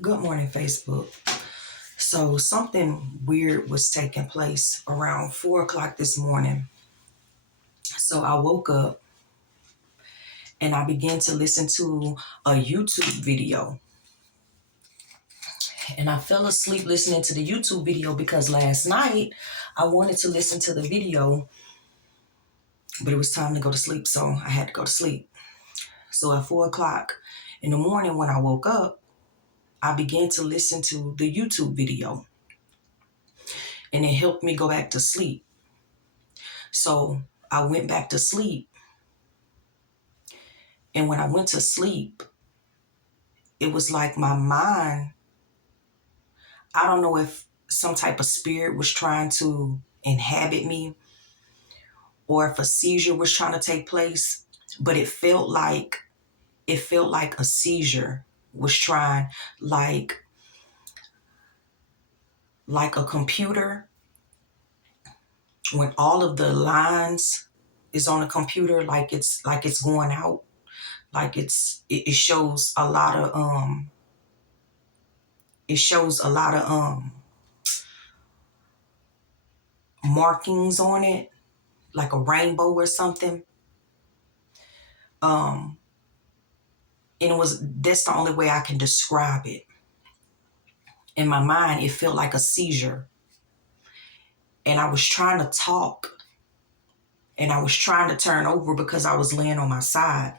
Good morning, Facebook. So something weird was taking place around 4 o'clock this morning. So I woke up and I began to listen to a YouTube video. And I fell asleep listening to the YouTube video because last night I wanted to listen to the video, but it was time to go to sleep. So I had to go to sleep. So at 4 o'clock in the morning when I woke up, I began to listen to the YouTube video and it helped me go back to sleep. So I went back to sleep. And when I went to sleep, it was like my mind, I don't know if some type of spirit was trying to inhabit me or if a seizure was trying to take place, but it felt like a seizure was trying, like a computer when all of the lines is on a computer, like it's going out, it shows a lot of markings on it, like a rainbow or something. Um, and that's the only way I can describe it. In my mind, it felt like a seizure. And I was trying to talk and I was trying to turn over because I was laying on my side.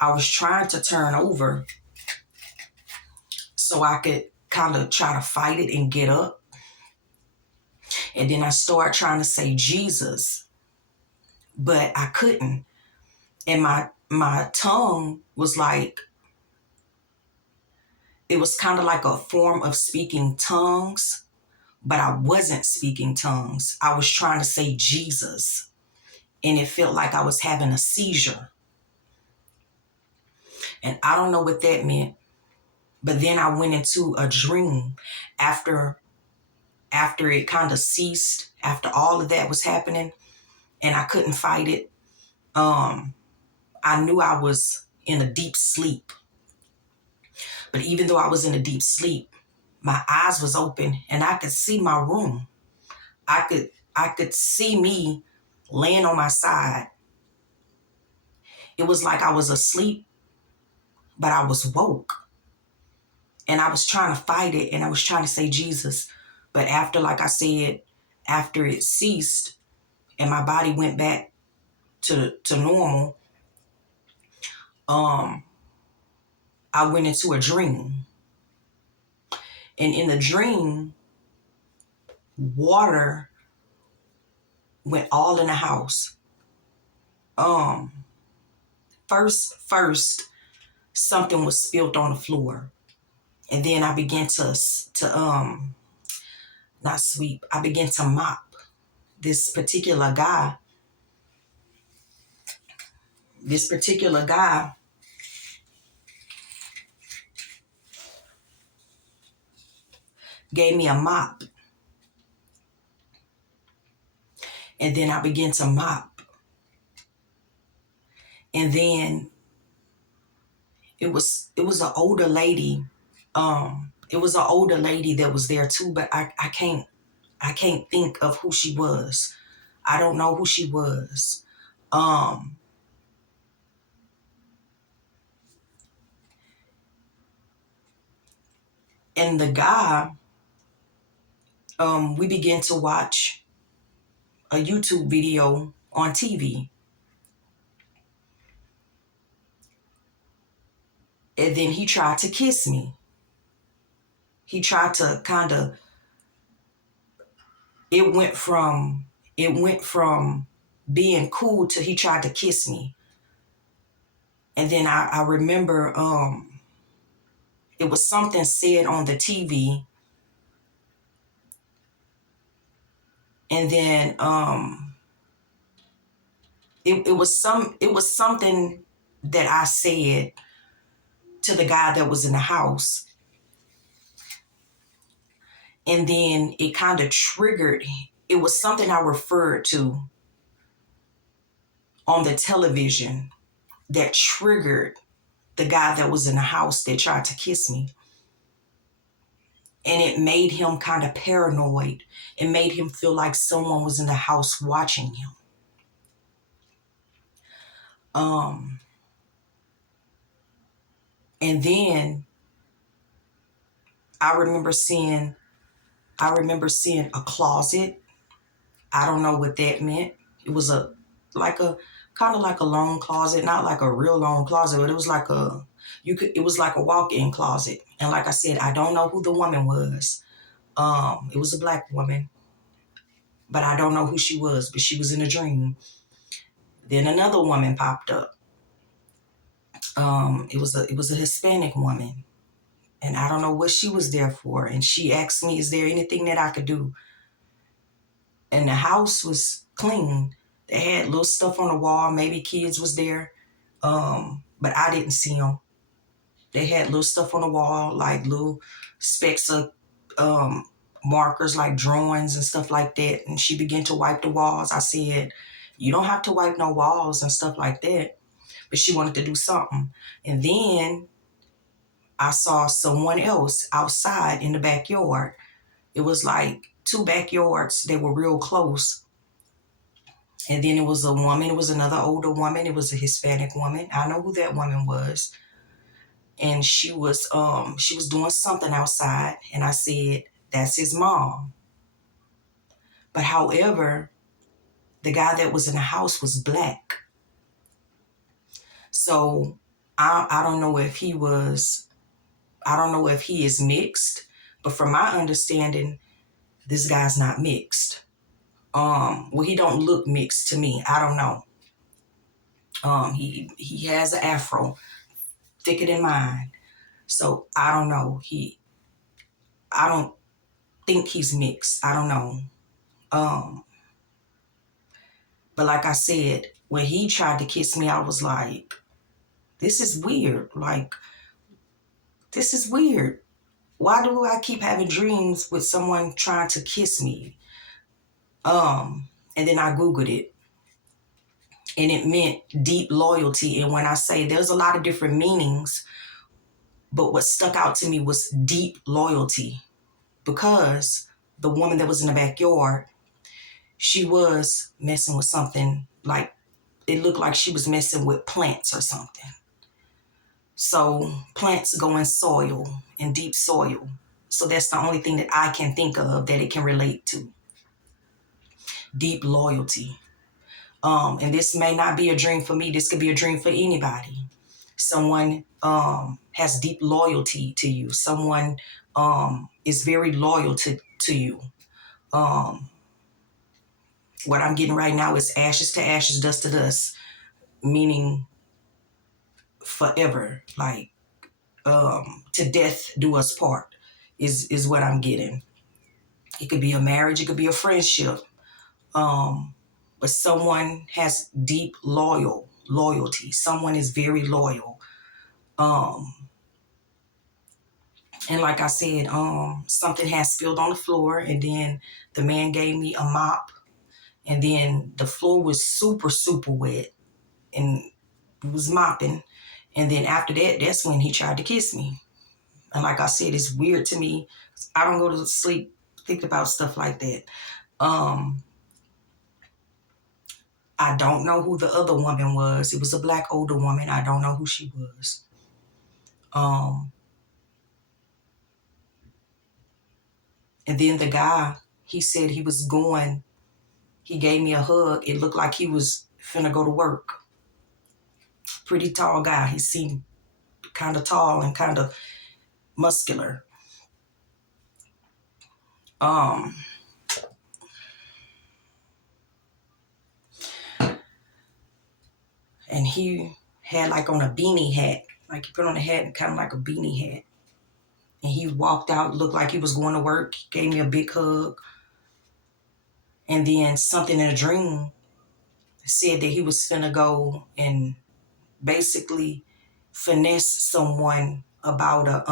I was trying to turn over so I could kind of try to fight it and get up. And then I started trying to say Jesus, but I couldn't. And my tongue was like, it was kind of like a form of speaking tongues, but I wasn't speaking tongues. I was trying to say Jesus, and it felt like I was having a seizure. And I don't know what that meant, but then I went into a dream after it kind of ceased, after all of that was happening, and I couldn't fight it. I knew I was in a deep sleep. But even though I was in a deep sleep, my eyes was open and I could see my room. I could see me laying on my side. It was like I was asleep, but I was woke. And I was trying to fight it and I was trying to say Jesus. But after, like I said, after it ceased and my body went back to normal, I went into a dream. And in the dream, water went all in the house. First, something was spilled on the floor. And then I began to not sweep. I began to mop. This particular guy gave me a mop. And then I began to mop. And then it was an older lady. It was an older lady that was there too, but I can't think of who she was. I don't know who she was. Um, and the guy, we began to watch a YouTube video on TV. And then he tried to kiss me. He tried to kind of, it went from being cool to he tried to kiss me. And then I remember it was something said on the TV. And then it was something that I said to the guy that was in the house. And then it kind of triggered. It was something I referred to on the television that triggered the guy that was in the house that tried to kiss me. And it made him kind of paranoid. It made him feel like someone was in the house watching him. And then I remember seeing a closet. I don't know what that meant. It was like a kind of like a long closet, not like a real long closet, but it was like it was like a walk-in closet. And like I said, I don't know who the woman was. It was a black woman, but I don't know who she was, but she was in a dream. Then another woman popped up. It was a Hispanic woman, and I don't know what she was there for. And she asked me, "Is there anything that I could do?" And the house was clean. They had little stuff on the wall. Maybe kids was there, but I didn't see them. They had little stuff on the wall, like little specks of markers, like drawings and stuff like that. And she began to wipe the walls. I said, "You don't have to wipe no walls and stuff like that." But she wanted to do something. And then I saw someone else outside in the backyard. It was like two backyards. They were real close. And then it was a woman. It was another older woman. It was a Hispanic woman. I know who that woman was. And she was doing something outside. And I said, "That's his mom." But however, the guy that was in the house was black. So I don't know if I don't know if he is mixed, but from my understanding, this guy's not mixed. Well, he don't look mixed to me. I don't know. He has an afro, thicker than mine. So I don't know. I don't think he's mixed. I don't know. Um, but like I said, when he tried to kiss me, I was like, this is weird. Like, this is weird. Why do I keep having dreams with someone trying to kiss me? And then I Googled it, and it meant deep loyalty. And when I say there's a lot of different meanings, but what stuck out to me was deep loyalty, because the woman that was in the backyard, she was messing with something, like it looked like she was messing with plants or something. So plants go in soil, in deep soil. So that's the only thing that I can think of that it can relate to. Deep loyalty. And this may not be a dream for me. This could be a dream for anybody. Someone has deep loyalty to you. Someone is very loyal to you. What I'm getting right now is ashes to ashes, dust to dust, meaning forever. Like to death do us part is what I'm getting. It could be a marriage. It could be a friendship. But someone has deep loyalty. Someone is very loyal. And like I said, something had spilled on the floor, and then the man gave me a mop, and then the floor was super, super wet, and it was mopping. And then after that, that's when he tried to kiss me. And like I said, it's weird to me. I don't go to sleep thinking about stuff like that. I don't know who the other woman was. It was a black older woman. I don't know who she was. And then the guy, he said he was going. He gave me a hug. It looked like he was finna go to work. Pretty tall guy. He seemed kind of tall and kind of muscular. Um, and he had like on a beanie hat. Like he put on a hat and kind of like a beanie hat. And he walked out, looked like he was going to work. He gave me a big hug. And then something in a dream said that he was finna go and basically finesse someone about a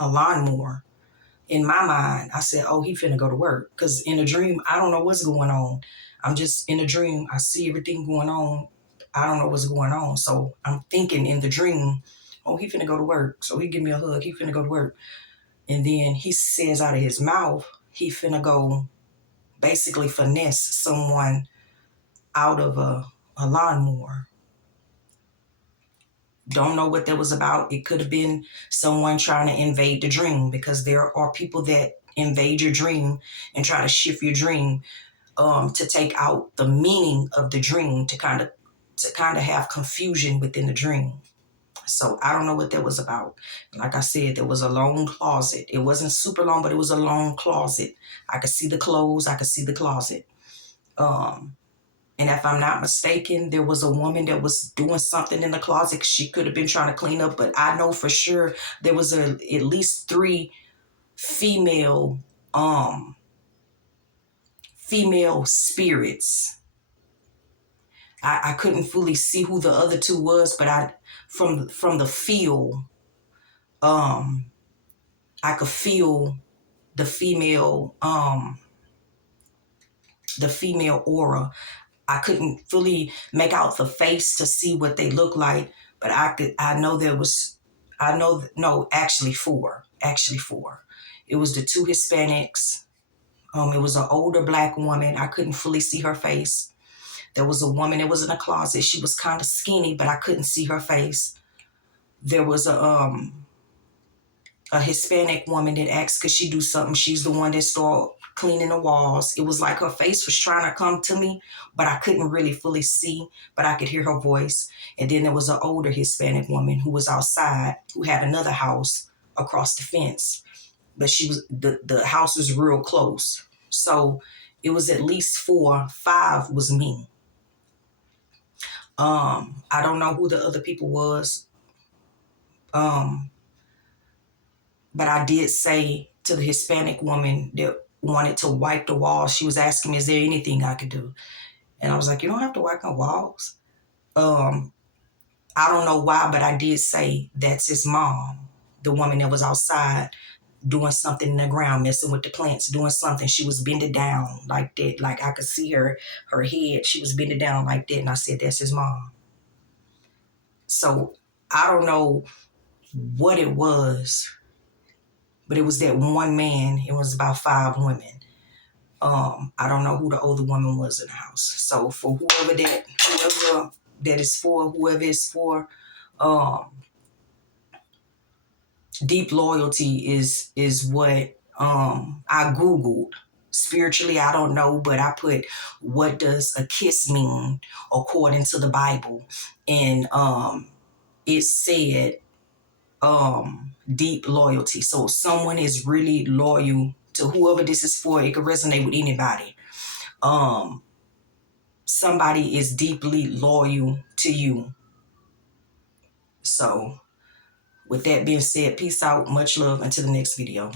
lawnmower. In my mind, I said, "Oh, he finna go to work." Because in a dream, I don't know what's going on. I'm just in a dream. I see everything going on. I don't know what's going on. So I'm thinking in the dream, "Oh, he finna go to work." So he give me a hug. He finna go to work. And then he says out of his mouth, he finna go basically finesse someone out of a lawnmower. Don't know what that was about. It could have been someone trying to invade the dream, because there are people that invade your dream and try to shift your dream, to take out the meaning of the dream, to kind of have confusion within the dream. So I don't know what that was about. Like I said, there was a long closet. It wasn't super long, but it was a long closet. I could see the clothes. I could see the closet. And if I'm not mistaken, there was a woman that was doing something in the closet. She could have been trying to clean up, but I know for sure there was at least 3 female female spirits. I couldn't fully see who the other 2 was, but from the feel, I could feel the female aura. I couldn't fully make out the face to see what they looked like, but I know there was, no, actually 4. Actually 4. It was the 2 Hispanics. It was an older black woman. I couldn't fully see her face. There was a woman that was in a closet. She was kind of skinny, but I couldn't see her face. There was a Hispanic woman that asked, could she do something? She's the one that started cleaning the walls. It was like her face was trying to come to me, but I couldn't really fully see, but I could hear her voice. And then there was an older Hispanic woman who was outside, who had another house across the fence, but the house was real close. So it was at least 4. 5 was me. I don't know who the other people was. But I did say to the Hispanic woman that wanted to wipe the walls, she was asking me, is there anything I could do? And I was like, you don't have to wipe my walls. I don't know why, but I did say that's his mom, the woman that was outside doing something in the ground, messing with the plants, doing something. She was bending down like that. Like I could see her head. She was bending down like that. And I said, that's his mom. So I don't know what it was, but it was that one man. It was about 5 women. I don't know who the older woman was in the house. So for whoever that is for, whoever is for, deep loyalty is what I Googled. Spiritually, I don't know, but I put, what does a kiss mean according to the Bible? And it said deep loyalty. So someone is really loyal to whoever this is for. It could resonate with anybody. Somebody is deeply loyal to you. So with that being said, peace out, much love, until the next video.